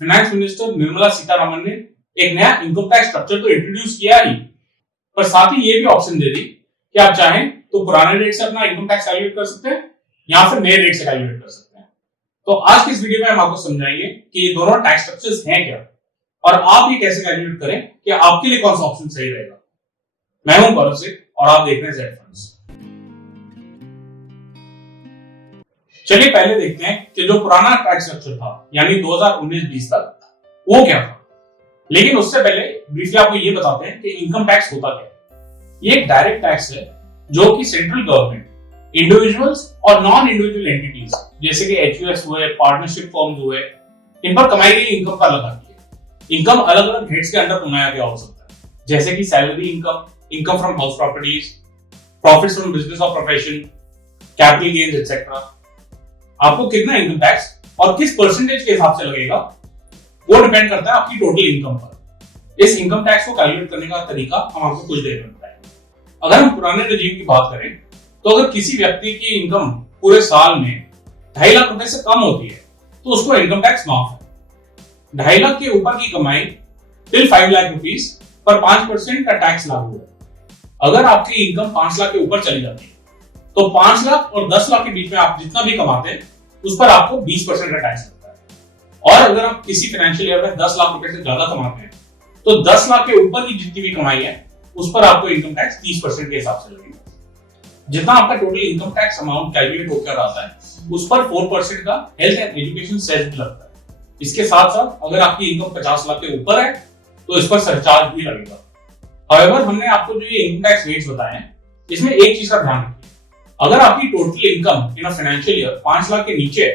Finance minister Nirmala Sitharaman ने एक नया इनकम टैक्स स्ट्रक्चर तो इंट्रोड्यूस किया ही, पर साथ ही ये भी ऑप्शन दे दी कि आप चाहें तो पुराने रेट से अपना इनकम टैक्स कैलकुलेट कर सकते हैं या फिर नए रेट से कैलकुलेट कर सकते हैं। तो आज की इस वीडियो में हम आपको समझाएंगे कि ये दोनों टैक्स स्ट्रक्चर्स हैं क्या और आप ये कैसे कैलकुलेट करें कि आपके लिए कौन सा ऑप्शन सही रहेगा। मैं हूं गौरव सिंह और आप देख रहे हैं जेड फंड्स। चलिए पहले देखते हैं कि जो पुराना टैक्स स्ट्रक्चर था यानी 2019-20 तक वो क्या था। लेकिन उससे पहले ब्रीफली आपको ये बताते हैं कि इनकम टैक्स होता क्या है। ये एक डायरेक्ट टैक्स है जो कि सेंट्रल गवर्नमेंट इंडिविजुअल्स और नॉन इंडिविजुअल एंटिटीज जैसे कि एचयूएस हुए, पार्टनरशिप फर्म्स हुए, इन पर कमाई गई इनकम पर लगाती है। इनकम अलग अलग हेड्स के अंडर कमाया गया हो सकता है, जैसे कि salary income, income from house properties, profits from business of profession, capital gains etcetera. आपको कितना इनकम टैक्स और किस परसेंटेज के हिसाब से लगेगा वो डिपेंड करता है आपकी टोटल इनकम पर। इस इनकम टैक्स को कैलकुलेट करने का तरीका हम आपको कुछ देर में बताएंगे। अगर हम पुराने रेजिम की बात करें तो अगर किसी व्यक्ति की इनकम पूरे साल में 2.5 लाख रुपए से कम होती है तो उसको इनकम टैक्स माफ है। 2.5 लाख के ऊपर की कमाई टिल 5 लाख रुपीस पर 5% का टैक्स लागू है। अगर आपकी इनकम 5 लाख के ऊपर चली जाती है तो 5 लाख और 10 लाख के बीच में आप जितना भी कमाते हैं उस पर आपको 20% का टैक्स लगता है। और अगर आप किसी फाइनेंशियल ईयर में 10 लाख रुपए से ज्यादा कमाते हैं तो 10 लाख के ऊपर की जितनी भी कमाई है उस पर आपको इनकम टैक्स 30% के हिसाब से लगेगा। जितना आपका total income tax amount calculate होकर आता है उस पर 4% का हेल्थ एंड एजुकेशन सेस भी लगता है। इसके साथ साथ अगर आपकी इनकम 50 लाख के ऊपर है तो इस पर सरचार्ज भी लगेगा। हाउएवर हमने आपको जो ये इनकम टैक्स रेट्स बताए हैं इसमें एक चीज का ध्यान रखिए, अगर आपकी total income in a financial year 5 lakh के नीचे है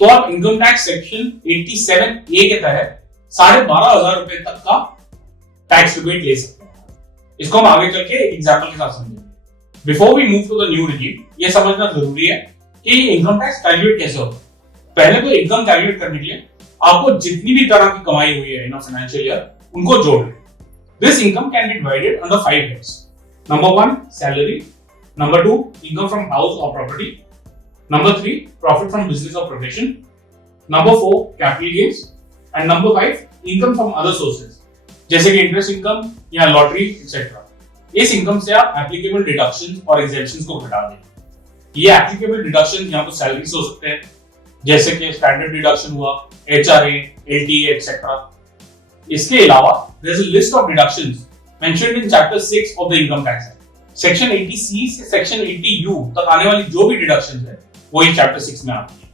तो आप इनकम टैक्स सेक्शन 87A के तहत 12,500 रुपए तक का टैक्स रिबेट ले सकते हैं। इसको हम आगे चल के एग्जांपल के साथ समझेंगे। Before we move to the new regime, ये समझना जरूरी है कि इनकम टैक्स कैलकुलेट कैसे होता है। पहले तो इनकम कैलकुलेट करने के लिए आपको जितनी भी तरह की कमाई हुई है इन अ फाइनेंशियल ईयर उनको जोड़ लें। This income can be divided under 5 heads. Number 1 salary, Number 2, income from house or property. Number 3, profit from business or profession. Number 4, capital gains. And number 5, income from other sources, जैसे कि interest income या lottery etcetera. इस income से आप applicable deduction और exemptions को घटा दें। ये एप्लीकेबल डिडक्शन यहाँ पर सैलरी से हो सकते हैं, जैसे कि स्टैंडर्ड डिडक्शन हुआ, HRA, LTA एक्सेट्रा। इसके अलावा there is a list of deductions mentioned in chapter 6 of the income tax. Section 80C से सेक्शन 80U तक आने वाली जो भी डिडक्शंस है वो इस चैप्टर 6 में आती है।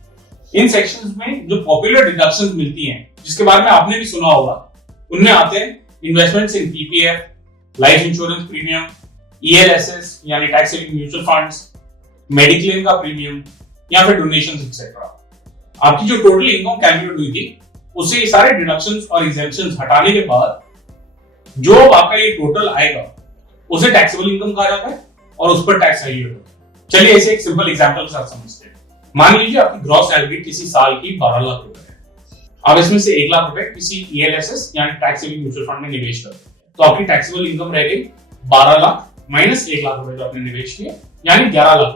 इन सेक्शंस में जो पॉपुलर डिडक्शंस मिलती हैं जिसके बारे में आपने भी सुना होगा, उनमें आते हैं investments in PPF, life insurance premium, ELSS यानी tax saving mutual funds, mediclaim का प्रीमियम या फिर डोनेशंस एक्सेट्रा। आपकी जो टोटल इनकम कैलकुलेट हुई थी उससे ये सारे डिडक्शंस और एग्जेम्पशंस हटाने के बाद जो आपका ये टोटल आएगा उसे टैक्सेबल इनकम कहा जाता है और उस पर टैक्स कैलकुलेट होता है। चलिए इसे एक सिंपल एग्जांपल के साथ समझते हैं। मान लीजिए आपकी ग्रॉस सैलरी किसी साल की 12 लाख रुपए है। आप इसमें से 1 लाख रुपए किसी ELSS यानी टैक्स सेविंग म्यूचुअल फंड में निवेश करते हैं तो आपकी टैक्सेबल इनकम रह गई 12 लाख माइनस 1 लाख रुपए जो आपने निवेश किए यानी 11 लाख।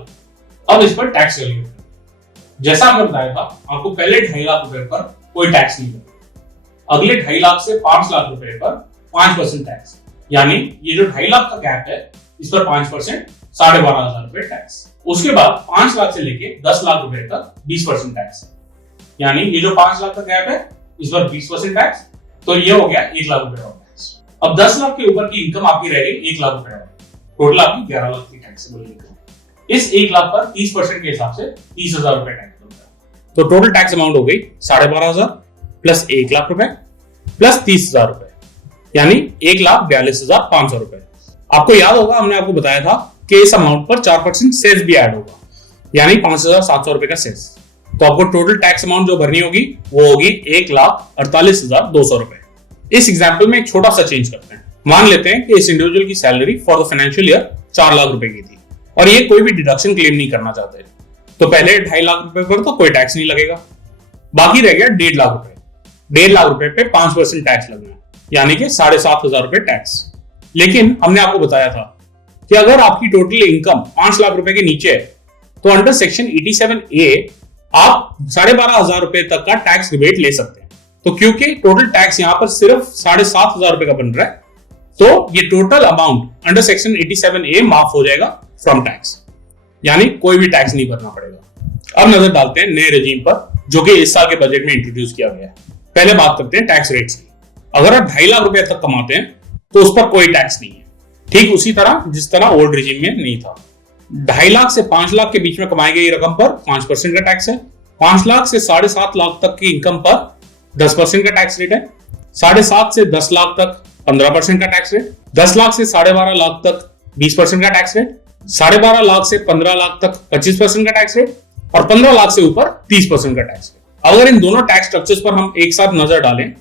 अब इस पर टैक्स कैलकुलेट करें। जैसा हमने बताया था आपको पहले 2.5 लाख रुपए पर कोई टैक्स नहीं लगेगा, अगले 2.5 लाख से 5 लाख रुपए पर 5% टैक्स, यानी ये जो 2.5 लाख का गैप है इस पर 5% 12,500 रुपए टैक्स। उसके बाद 5 लाख से लेके 10 लाख रुपए तक 20% टैक्स, यानी ये जो 5 लाख का गैप है इस पर 20% टैक्स, तो ये हो गया 1 लाख रुपए का टैक्स। अब 10 लाख के ऊपर की इनकम आपकी रह गई 1 लाख रुपए, टोटल आपकी 11 लाख की टैक्सेबल इनकम। इस 1 लाख पर 30% के हिसाब से 30,000 रुपए टैक्स होता है। तो टोटल टैक्स अमाउंट हो गई 12,500 प्लस 1 लाख रुपए प्लस 30,000 रुपए, यानी 1,42,500 रुपए। आपको याद होगा हमने आपको बताया था कि इस अमाउंट पर 4% सेस भी ऐड होगा, यानी 5,700 रुपए का सेस। तो आपको टोटल टैक्स अमाउंट जो भरनी होगी वो होगी 1,48,200 रुपए। इस एग्जाम्पल में एक छोटा सा चेंज करते हैं। मान लेते हैं कि इस इंडिविजुअल की salary for the financial year 4 lakh रुपए की थी और ये कोई भी डिडक्शन क्लेम नहीं करना चाहते, तो पहले 2.5 लाख रुपए पर तो कोई टैक्स नहीं लगेगा, बाकी रह गया 1.5 लाख रुपए। 1.5 लाख रुपए पे 5% टैक्स लगना है, यानी कि 7,500 रुपए टैक्स। लेकिन हमने आपको बताया था कि अगर आपकी टोटल इनकम 5 लाख रुपए के नीचे है तो अंडर सेक्शन 87A आप 12,500 रुपए तक का टैक्स रिबेट ले सकते हैं। तो क्योंकि टोटल टैक्स यहां पर सिर्फ 7,500 रुपए का बन रहा है, तो ये total amount under section 87A माफ हो जाएगा फ्रॉम टैक्स, यानी कोई भी टैक्स नहीं भरना पड़ेगा। अब नजर डालते हैं नए रेजीम पर जो कि इस साल के बजट में इंट्रोड्यूस किया गया है। पहले बात करते हैं टैक्स रेट्स की। अगर आप 2.5 लाख रुपए तक कमाते हैं तो उस पर कोई टैक्स नहीं है, ठीक उसी तरह जिस तरह ओल्ड रेजीम में नहीं था। 2.5 लाख से 5 लाख के बीच में कमाई गई रकम पर 5% का टैक्स है। 5 लाख से 7.5 लाख तक की इनकम पर 10% का टैक्स रेट है। 7.5 से 10 लाख तक 15% का टैक्स रेट। 10 लाख से 12.5 लाख तक 20% का टैक्स रेट। 12.5 लाख से 15 लाख तक 25% का टैक्स रेट और 15 लाख से ऊपर 30% का टैक्स रेट। अगर इन दोनों टैक्स स्ट्रक्चर्स पर हम एक साथ नजर डालें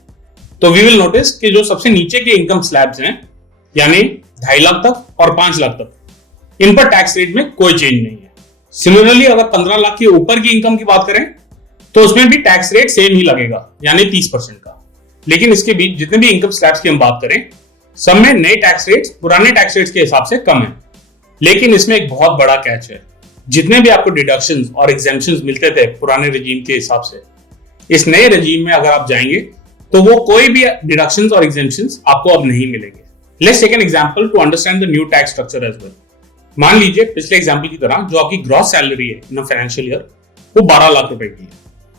तो वी विल नोटिस कि जो सबसे नीचे के इनकम स्लैब्स हैं, यानी 2.5 लाख तक और 5 लाख तक, इन पर टैक्स रेट में कोई चेंज नहीं है। सिमिलरली अगर 15 लाख के ऊपर की इनकम की बात करें तो उसमें भी टैक्स रेट सेम ही लगेगा, यानी 30% का। लेकिन इसके बीच जितने भी इनकम स्लैब्स की हम बात करें, सब में नए टैक्स रेट्स पुराने टैक्स रेट्स के हिसाब से कम है। लेकिन इसमें एक बहुत बड़ा कैच है, जितने भी आपको डिडक्शंस और एग्जेम्पशंस मिलते थे पुराने रेजीम के हिसाब से, इस नए रेजीम में अगर आप जाएंगे तो वो कोई भी डिडक्शंस और एग्जेम्पशंस आपको अब नहीं मिलेंगे। Let's take an example to understand the new tax structure as well. मान लीजिए पिछले एग्जांपल की तरह जो आपकी ग्रॉस सैलरी है इन फाइनेंशियल ईयर वो 12 लाख रुपए की है।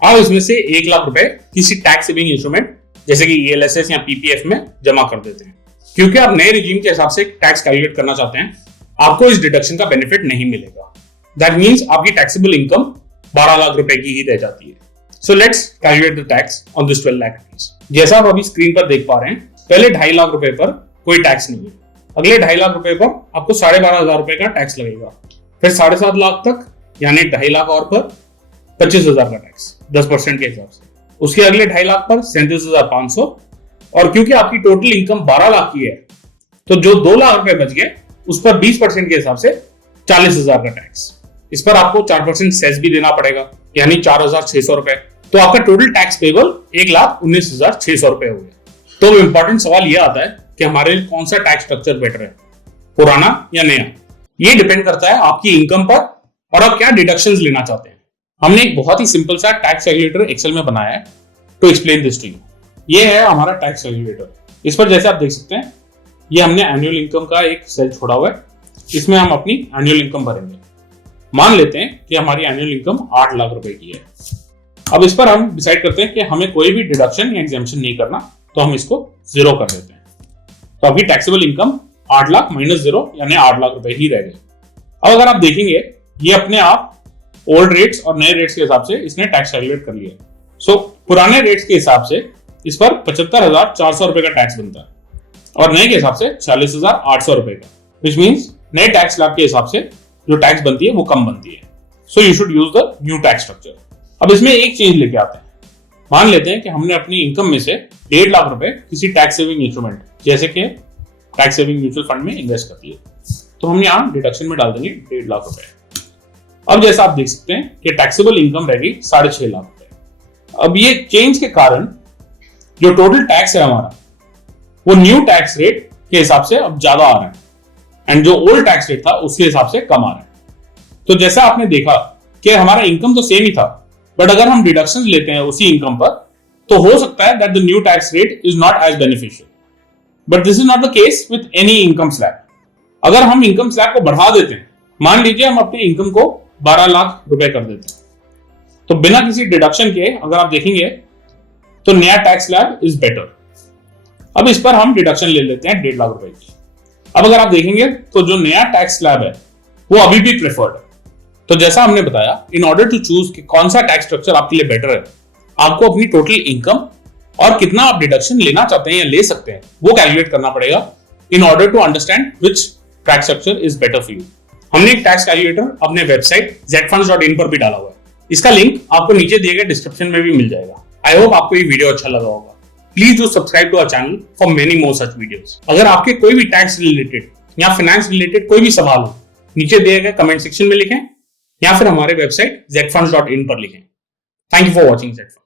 आप इसमें से 1 लाख रुपए किसी टैक्स सेविंग इंस्ट्रूमेंट जैसे कि ELSS या PPF में जमा कर देते हैं। क्योंकि आप नए रेजीम के हिसाब से टैक्स कैलकुलेट करना चाहते हैं, आपको इस डिडक्शन का बेनिफिट नहीं मिलेगा। दैट मींस आपकी टैक्सेबल इनकम 12 लाख रुपए की ही रह जाती है। So let's calculate the tax on this 12 lakh rupees. जैसा आप अभी स्क्रीन पर देख पा रहे हैं, पहले 2.5 लाख रुपए पर कोई टैक्स नहीं है। अगले 2.5 लाख रुपए पर आपको 12,500 रुपए का टैक्स लगेगा। फिर 7.5 लाख तक यानी 2.5 लाख और पर 25,000 का टैक्स 10% के हिसाब से। उसके अगले 2.5 लाख पर 37,500, और क्योंकि आपकी टोटल इनकम 12 लाख की है तो जो 2 लाख रुपए बच गए उस पर 20% के हिसाब से 40,000 का टैक्स। इस पर आपको 4% सेस भी देना पड़ेगा, यानी 4,600 रुपए। तो आपका टोटल टैक्स पेबल 1,19,600 रुपए हो गया। तो इंपॉर्टेंट सवाल यह आता है कि हमारे लिए कौन सा टैक्स स्ट्रक्चर बेटर है, पुराना या नया। ये डिपेंड करता है आपकी इनकम पर और आप क्या डिडक्शंस लेना चाहते हैं। हमने एक बहुत ही सिंपल सा टैक्स कैलकुलेटर एक्सेल में बनाया है to explain this to you. ये है हमारा टैक्स कैलकुलेटर। इस पर जैसे आप देख सकते हैं, ये हमने एनुअल इनकम का एक सेल छोड़ा हुआ है, इसमें हम अपनी एनुअल इनकम भरेंगे। मान लेते हैं कि हमारी एनुअल इनकम 8 लाख रुपए की है। अब इस पर हम डिसाइड करते हैं कि हमें कोई भी डिडक्शन या एग्जेम्पशन नहीं करना, तो हम इसको 0 कर देते हैं। तो आपकी टैक्सेबल इनकम 8 लाख माइनस 0 यानी 8 लाख रुपए ही रह गए। अब अगर आप देखेंगे, ये अपने आप ओल्ड रेट्स और नए रेट्स के हिसाब से इसने टैक्स कैलकुलेट कर लिया। सो पुराने रेट्स के हिसाब से इस पर 75,400 रुपए का टैक्स बनता है और नए के हिसाब से 40,800 रुपए का, विच मीन्स नए टैक्स स्लैब के हिसाब से जो टैक्स बनती है वो कम बनती है। So you should use the new tax structure. अब इसमें एक चेंज लेके आते हैं। मान लेते हैं कि हमने अपनी इनकम में से 1.5 लाख रुपए किसी टैक्स सेविंग इंस्ट्रूमेंट जैसे कि टैक्स सेविंग म्यूचुअल फंड में इन्वेस्ट कर दिए, तो हम यहाँ डिडक्शन में डाल देंगे 1.5 लाख रुपए। अब जैसा आप देख सकते हैं कि टैक्सेबल इनकम रह गई 6.5 लाख रुपए। अब ये चेंज के कारण जो टोटल टैक्स है हमारा वो न्यू टैक्स रेट के हिसाब से अब ज्यादा आ रहा है एंड जो ओल्ड टैक्स रेट था उसके हिसाब से कम आ रहा है। तो जैसा आपने देखा कि हमारा इनकम तो सेम ही था, बट अगर हम डिडक्शंस लेते हैं उसी इनकम पर तो हो सकता है that the new tax rate is not as beneficial, but this is not the case with any income slab. अगर हम इनकम स्लैब को बढ़ा देते हैं, मान लीजिए हम अपनी इनकम को 12 लाख रुपए कर देते हैं, तो बिना किसी डिडक्शन के अगर आप देखेंगे तो नया टैक्स स्लैब इज बेटर। अब इस पर हम डिडक्शन ले लेते हैं 1.5 लाख रुपए की। अब अगर आप देखेंगे तो जो नया टैक्स स्लैब है वो अभी भी प्रेफर्ड है। तो जैसा हमने बताया, इन ऑर्डर टू चूज कि कौन सा टैक्स स्ट्रक्चर आपके लिए बेटर है, आपको अपनी टोटल इनकम और कितना आप डिडक्शन लेना चाहते हैं या ले सकते हैं वो कैलकुलेट करना पड़ेगा in order to understand which tax structure is better for you. हमने एक टैक्स कैलकुलेटर अपने वेबसाइट zfunds.in पर भी डाला हुआ है। इसका लिंक आपको नीचे दिए गए डिस्क्रिप्शन में भी मिल जाएगा। आई होप आपको ये वीडियो अच्छा लगा होगा। Please do subscribe to our channel for many more such videos. अगर आपके कोई भी टैक्स रिलेटेड या फाइनेंस रिलेटेड कोई भी सवाल हो, नीचे दिए गए कमेंट सेक्शन में लिखें या फिर हमारे वेबसाइट zfunds.in पर लिखें। Thank you for watching zfunds।